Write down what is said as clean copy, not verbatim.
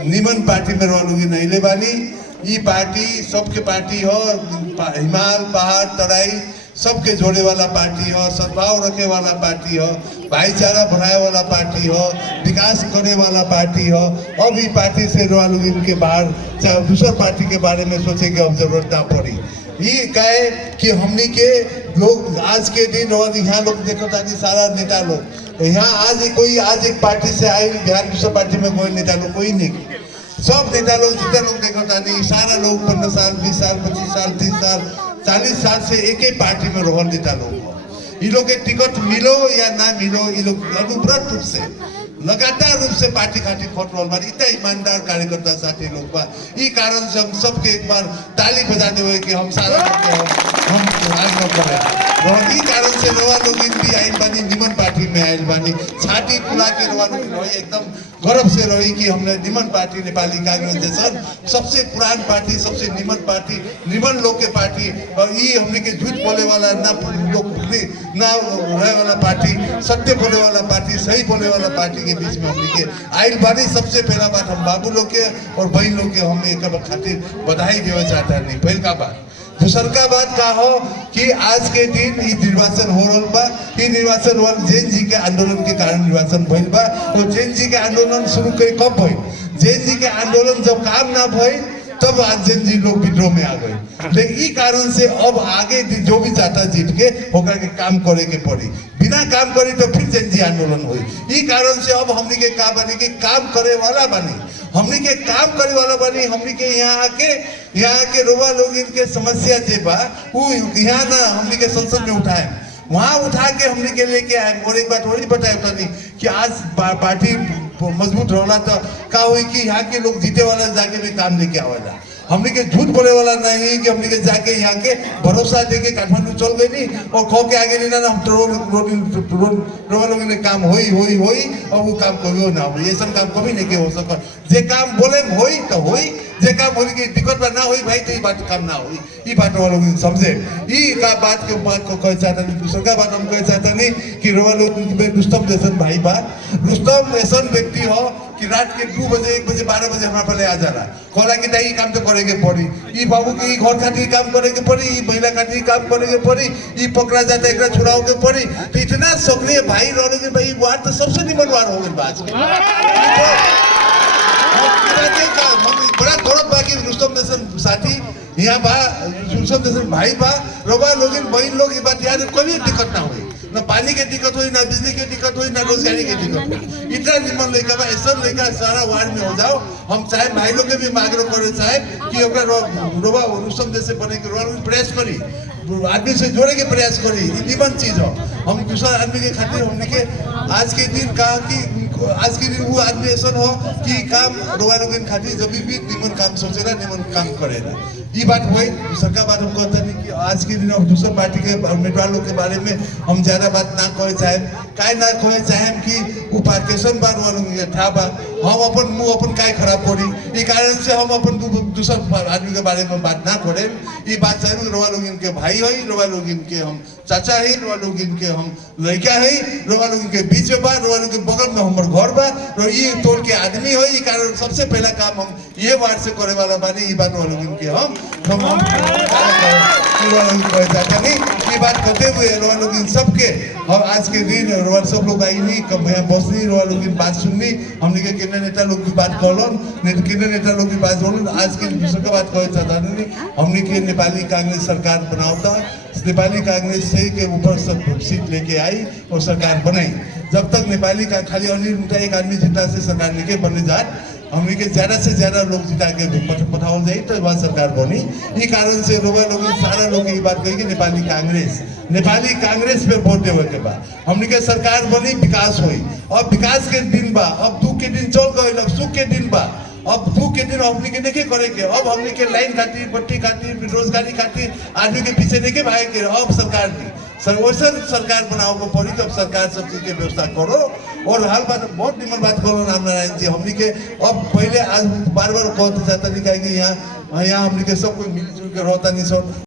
निमन पार्टी में रहलुगी नहीं बानी। ये पार्टी सबके पार्टी हो, हिमाल पहाड़ तराई सबके जोड़े वाला पार्टी हो, सद्भाव रखे वाला पार्टी हो, भाईचारा बढ़ाए वाला पार्टी हो, विकास करे वाला पार्टी हो। अब ये पार्टी से रहलुगी के बाहर चाहे दूसर पार्टी के बारे में सोचे के अब जरूरत ना पड़ी। ये कहे कि हमनी के लोग आज के दिन और यहाँ लोग देखो ताकि सारा नेता लोग यहाँ आज एक पार्टी से आए, बिहार दूसरा पार्टी में कोई नेता लोग कोई नहीं, सब नेता लोग जितना लोग देखो ताकि सारा लोग 15 साल 20 साल 25 साल 30 साल 40 साल से एक ही पार्टी में रोहन नेता लोग। ये लोग के टिकट मिलो या ना मिलो, ये लोग अनुव्रत रूप से लगातार रूप से पार्टी खाटी खोट रोल बार इतना ईमानदार कार्यकर्ता साथी लोग बा। ये कारण से हम सबके एक बार ताली बजाते हुए कि हम सारा हम करे ये कारण से रवा लोग भी आयल बानी, निमन पार्टी में आयल बानी, छाती फुला के रवा लोग रही एकदम गर्व से रही कि हमने निमन पार्टी नेपाली कांग्रेस जैसा सबसे पुरान पार्टी, सबसे निमन पार्टी, निमन लोग के पार्टी और ये हमने के झूठ बोले वाला ना लोग ना रहे वाला पार्टी, सत्य बोले वाला पार्टी, सही बोले वाला पार्टी के बीच में हमने के आयल बानी। सबसे पहला बात हम बाबू लोग के और बहन लोग के हम एक खातिर बधाई देना चाहता है। नहीं पहल का बात दूसर का बात का हो कि आज के दिन ये निर्वाचन हो रहा बा। ये निर्वाचन हुआ जैन जी के आंदोलन के कारण निर्वाचन भइल बा। तो जैन जी के आंदोलन शुरू कब भइल? जैन जी के आंदोलन जब काम ना भइल तब आज जैन जी लोग विद्रोह में आ गए। लेकिन ये कारण से अब आगे जो भी चाहता जीत के होकर के काम करे के पड़ी, बिना काम करे तो फिर जैन जी आंदोलन हुई। ये कारण से अब हमने के का बने के काम करे वाला बनी, हमने के काम करे वाला बनी। हमने के यहाँ के रोवा लोग इनके समस्या जे बा वो यहाँ ना हमने के संसद में उठाए, वहाँ उठा के हमने के लेके आए। और एक बात और बताया था नहीं कि आज पार्टी मजबूत रहला तो का हुई कि यहाँ के लोग जीते वाला जाके भी काम लेके आवेला। हमने के झूठ बोले वाला नहीं कि हमने के जाके यहाँ के भरोसा दे के काठमांडू चल गई नहीं और खो के आगे नहीं ना हम लोग ने काम होई और वो काम कभी ना हो, ऐसा काम कभी नहीं के हो सका। जे काम बोले होई तो होई, जे काम बोले कि दिक्कत ना होई भाई तो ये बात काम ना होई। ये बात वाला लोग समझे। ये का बात को कह चाहता नहीं। दूसरा का बात हम कह चाहता नहीं कि रोवा लोग में रुस्तम जैसा भाई बा, रुस्तम ऐसा व्यक्ति हो कि रात के 2 बजे 1 बजे 12 बजे हमारे पहले आ जा रहा कहला कि नहीं काम तो करेंगे पड़ी, ये बाबू की घर खातिर काम करेंगे पड़ी, ये महिला खातिर काम करेंगे पड़ी, ये पकड़ा जाता है छुड़ाओ के पड़ी। तो इतना सक्रिय भाई रहोगे भाई वार तो सबसे निमन वार हो गए आज के। बड़ा गौरव बा कि रुस्तम जैसे साथी यहाँ बा, रुस्तम जैसे भाई बा, रोबा लोग बहन लोग ये बात याद कोई दिक्कत ना हुई, ना पानी के दिक्कत हुई, ना बिजली की दिक्कत हुई, ना रोजगारी की दिक्कत हुई। इतना निमन लेकर बा ऐसा लेकर सारा वार्ड में हो जाओ। हम चाहे भाई लोग के भी मांग करे चाहे कि रोबा रुस्तम जैसे बने के प्रयास करी, आदमी से जोड़े के प्रयास करी, निमन चीज हो। हम दूसरा आदमी के खातिर हमने के आज के दिन कहा कि आज के दिन वो आदमी ऐसा हो कि काम रोवा लोग खातिर जब भी निमन काम सोचेगा निमन काम करेगा। ये बात हुई। दूसरा बात हम कहते हैं कि आज के दिन अब दूसरा पार्टी के उम्मीदवार लोग के बारे में हम ज्यादा बात ना कहे चाहे काय ना कहे चाहे कि वो पार्टीशन बार वालों था बा हम अपन मुँह अपन काय खराब करी। ये कारण से हम अपन दूसरा आदमी के बारे में बात ना करें। ये बात चाहे रोवा लोग इनके भाई है, रोवा लोग इनके हम चाचा है, रोवा लोग इनके हम लड़का है, रोवा लोग इनके बीच में बा, रोवा लोग के बगल में हमारे घर बा, और ये तोड़ के आदमी हो। ये कारण सबसे पहला काम हम ये वार्ड से करे वाला बानी। ये बात वालों इनके हम नहीं ये बात करते हुए रोवा लोग इन सबके हम आज के दिन रोवा सब लोग आई नहीं कब यहाँ बसनी रोवा लोग इन बात सुननी। हमने के केंद्र नेता लोग की बात कहलन, केंद्र नेता लोग की बात बोलन। आज के दूसरे का बात कहे चाहता नहीं हमने के नेपाली कांग्रेस सरकार बनावता, नेपाली कांग्रेस से के ऊपर सब सीट लेके आई और सरकार बनाई। जब तक नेपाली का खाली अनिल मुटा एक आदमी जितना से सरकार लेके बनने जाए हमने के ज्यादा से ज्यादा लोग जिता के पठाओ जाए तो वह सरकार बनी। ये कारण से रोगा लोग सारा लोग ये बात कही कि नेपाली कांग्रेस पे वोट देवे के बाद हमने के सरकार बनी, विकास हुई। अब विकास के दिन बा, अब दुख के दिन चल गए, सुख के दिन बा। अब दुख के दिन हमने के देखे करे के अब हमने के लाइन खातिर, बट्टी खातिर, रोजगारी खातिर आदमी के पीछे देखे भागे के अब सरकार दी वैसा सरकार बनाओ को पड़ी। तो सरकार सब चीज की व्यवस्था करो। और हाल बात बहुत निमन बात करो राम नारायण जी हमने के अब पहले आज बार कहते जाता नहीं कि यहाँ हमने के सब कोई मिलजुल के रहता नहीं सब